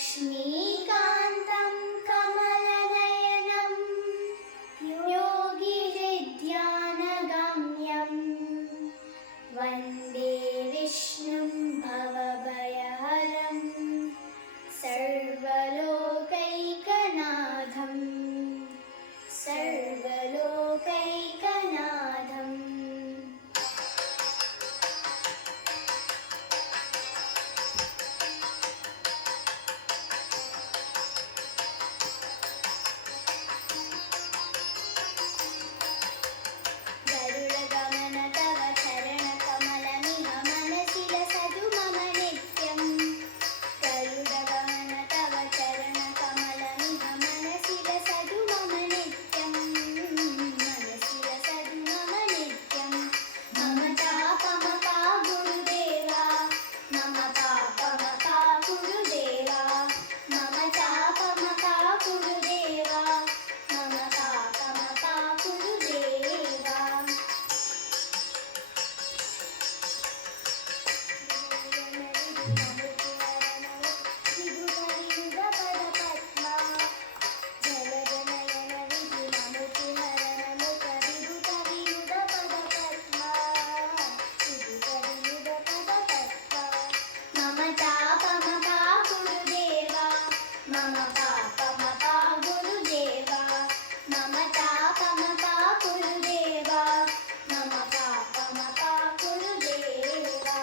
लक्ष्मीकान्तं कमलनयनं योगिहृद्यानगम्यं वन्दे विष्णुं भवभयहरं सर्वलोकैकनाथं सर्वलोकैकनाथम्। गरुडगमन तव चरणकमलमिह मनसि लसतु मम नित्यं। गरुडगमन तव चरणकमलमिह मनसि लसतु मम नित्यं। मनसि लसतु मम नित्यं। मम तापमपा गुरुदेवा, मम पापमपा गुरुदेवा, मम तापमपा गुरुदेवा, मम पापमपा गुरुदेवा। मम तापमपा गुरुदेवा, मम पापमपा गुरुदेवा, मम तापमपा गुरुदेवा, मम पापमपा गुरुदेवा।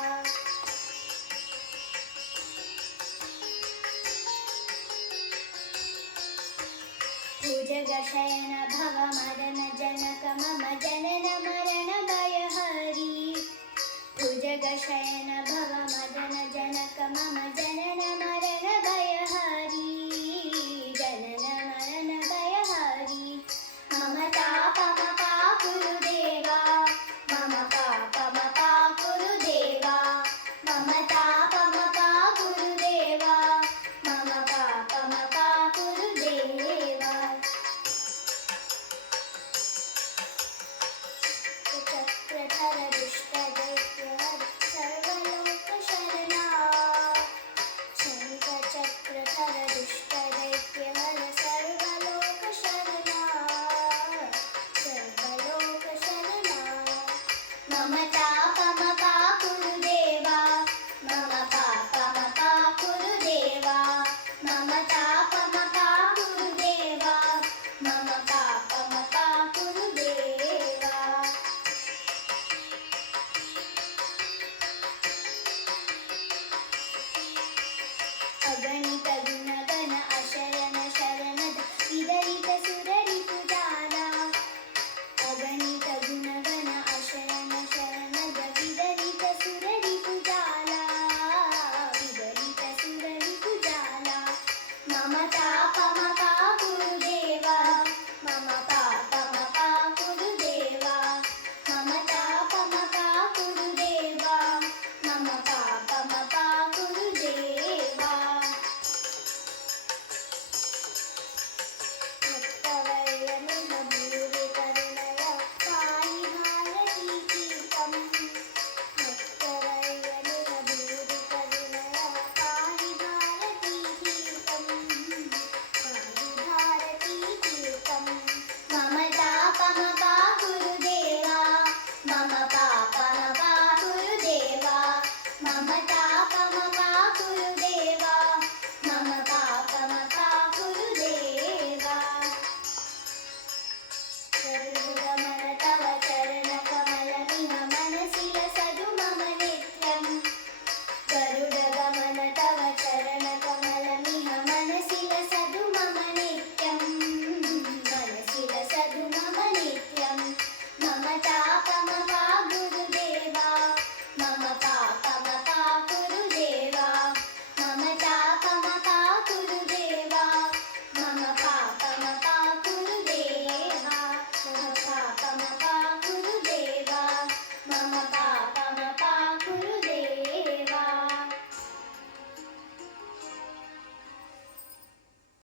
भुजगशयन भव मदन जनक मम जनन मरण भयहरि। भुजगशयन भव मदन जनक मम जनन मरण भयहरि, जनन मरण भयहरि। मम तापमपा गुरुदेवा, मम पापमपा गुरुदेवा, मम तापमपा गुरुदेवा, मम पापमपा गुरुदेवा। चक्रधर दुष्टदैत्यहर सर्वलोकशरणा, शङ्खचक्रधर दुष्टदैत्यहर सर्वलोकशरणा, सर्वलोकशरणा। मम तापमपा गुरुदेवा, मम पापमपा गुरुदेवा, मम तापमपा गुरुदेवा, मम पापमपा गुरुदेवा। अगणित गुणगण अशरण शरणद विदलित सुररिपुजाला, अगणित गुणगण अशरण शरणद विदलित सुररिपुजाला, विदलित सुररिपुजाला। मम तापमपा